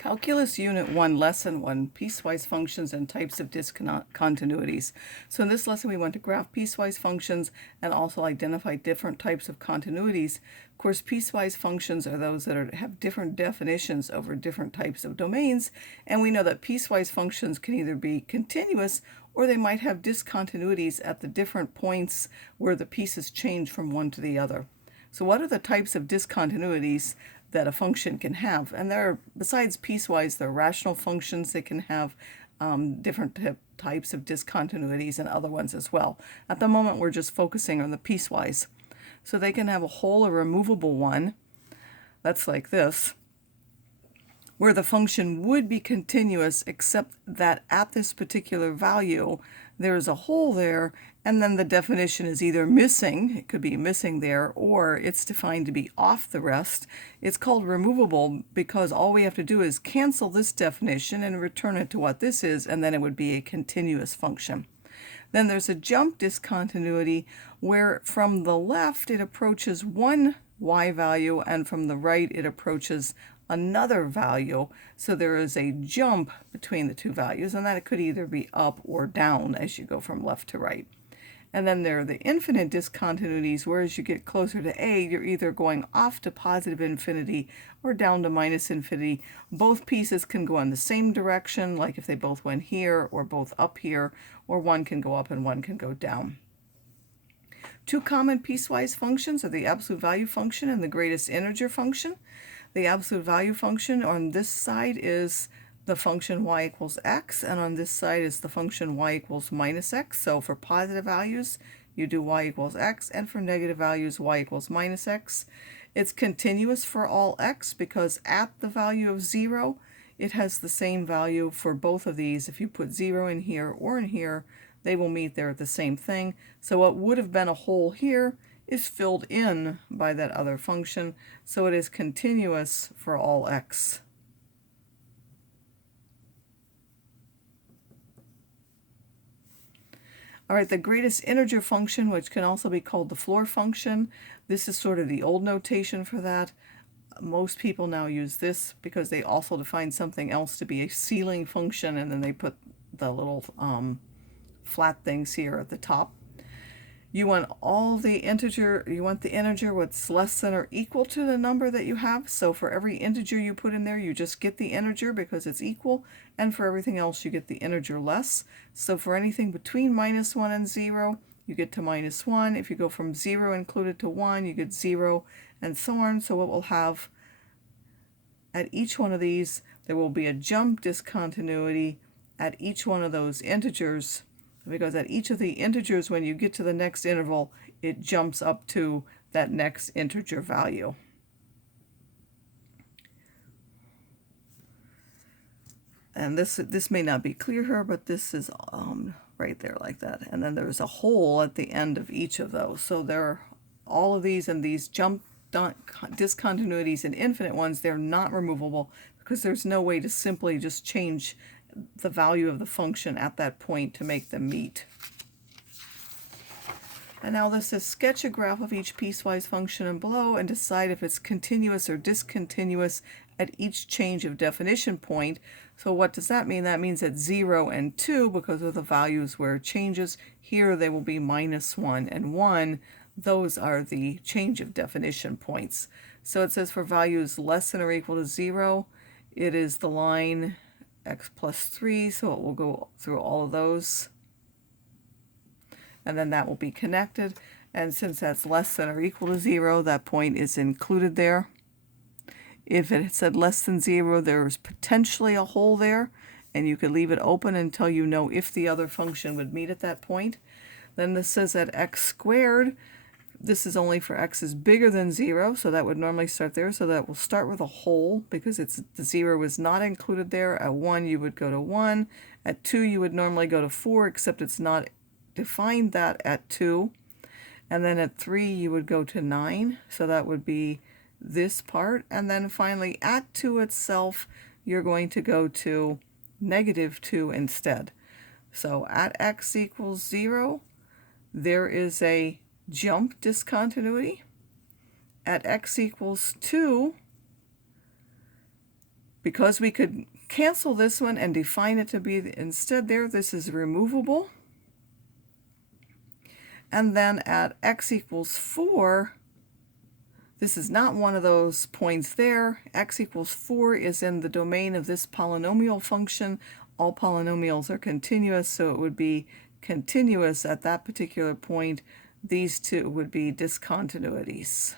Calculus Unit 1, Lesson 1, Piecewise Functions and Types of Discontinuities. So in this lesson we went to graph piecewise functions and also identify different types of continuities. Of course, piecewise functions are those that have different definitions over different types of domains, and we know that piecewise functions can either be continuous or they might have discontinuities at the different points where the pieces change from one to the other. So what are the types of discontinuities that a function can have? And there are, besides piecewise, there are rational functions that can have different types of discontinuities and other ones as well. At the moment, we're just focusing on the piecewise. So they can have a whole or removable one. That's like this, where the function would be continuous except that at this particular value there is a hole there, and then the definition is either missing, it could be missing there, or it's defined to be off the rest. It's called removable because all we have to do is cancel this definition and return it to what this is, and then it would be a continuous function. Then there's a jump discontinuity where from the left it approaches one y value and from the right it approaches another value, so there is a jump between the two values, and that it could either be up or down as you go from left to right. And then there are the infinite discontinuities, where as you get closer to a, you're either going off to positive infinity or down to minus infinity. Both pieces can go in the same direction, like if they both went here or both up here, or one can go up and one can go down. Two common piecewise functions are the absolute value function and the greatest integer function. The absolute value function on this side is the function y equals x, and on this side is the function y equals minus x. So for positive values, you do y equals x, and for negative values, y equals minus x. It's continuous for all x because at the value of 0, it has the same value for both of these. If you put 0 in here or in here, they will meet there at the same thing. So what would have been a hole here is filled in by that other function, so it is continuous for all x. All right, the greatest integer function, which can also be called the floor function, this is sort of the old notation for that. Most people now use this because they also define something else to be a ceiling function, and then they put the little flat things here at the top. You want the integer what's less than or equal to the number that you have. So for every integer you put in there, you just get the integer because it's equal, and for everything else you get the integer less. So for anything between minus 1 and 0, you get to minus 1. If you go from 0 included to 1, you get 0, and so on. So what we'll have at each one of these, there will be a jump discontinuity at each one of those integers, because at each of the integers, when you get to the next interval, it jumps up to that next integer value. And this may not be clear here, but this is right there like that. And then there's a hole at the end of each of those. So there are all of these, and these jump discontinuities and infinite ones, they're not removable because there's no way to simply just change the value of the function at that point to make them meet. And now this says sketch a graph of each piecewise function and below and decide if it's continuous or discontinuous at each change of definition point. So what does that mean? That means at 0 and 2, because of the values where it changes, here they will be minus 1 and 1. Those are the change of definition points. So it says for values less than or equal to 0, it is the line x plus 3, so it will go through all of those, and then that will be connected, and since that's less than or equal to 0, that point is included there. If it said less than 0, there's potentially a hole there, and you could leave it open until you know if the other function would meet at that point. Then this says at x squared, this is only for x is bigger than 0, so that would normally start there. So that will start with a hole because the 0 was not included there. At 1, you would go to 1. At 2, you would normally go to 4, except it's not defined that at 2. And then at 3, you would go to 9, so that would be this part. And then finally, at 2 itself, you're going to go to negative 2 instead. So at x equals 0, there is a jump discontinuity. At x equals 2, Because we could cancel this one and define it to be instead there, this is removable. And then at x equals 4, this is not one of those points there. X equals 4 is in the domain of this polynomial function. All polynomials are continuous, so it would be continuous at that particular point. These two would be discontinuities.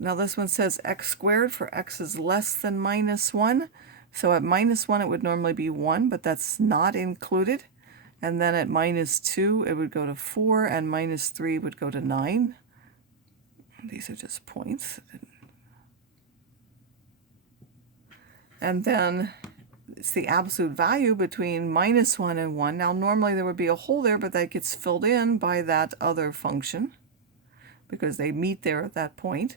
Now this one says x squared for x is less than -1. So at -1 it would normally be 1, but that's not included. And then at -2 it would go to 4, and -3 would go to 9. These are just points. And then it's the absolute value between -1 and 1. Now normally there would be a hole there, but that gets filled in by that other function because they meet there at that point.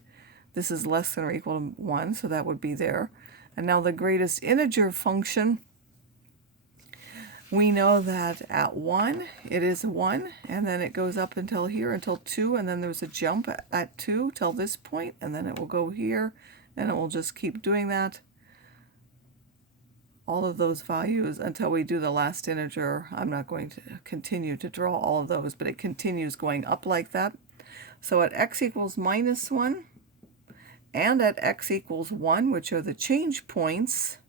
This is less than or equal to 1, so that would be there. And now the greatest integer function, we know that at 1 it is 1, and then it goes up until here, until 2, and then there's a jump at 2 till this point, and then it will go here, and it will just keep doing that. All of those values until we do the last integer. I'm not going to continue to draw all of those, but it continues going up like that. So at x equals -1 and at x equals 1, which are the change points,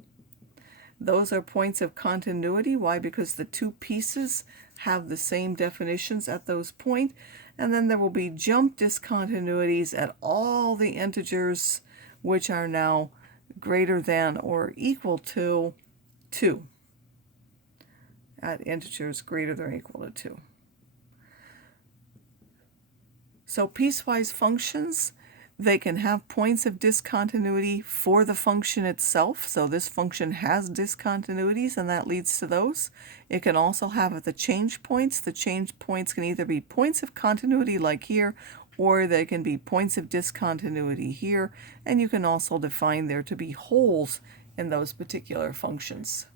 those are points of continuity. Why? Because the two pieces have the same definitions at those points. And then there will be jump discontinuities at all the integers which are now greater than or equal to 2. At integers greater than or equal to 2. So piecewise functions, they can have points of discontinuity for the function itself. So this function has discontinuities, and that leads to those. It can also have at the change points. The change points can either be points of continuity like here, or they can be points of discontinuity here. And you can also define there to be holes in those particular functions.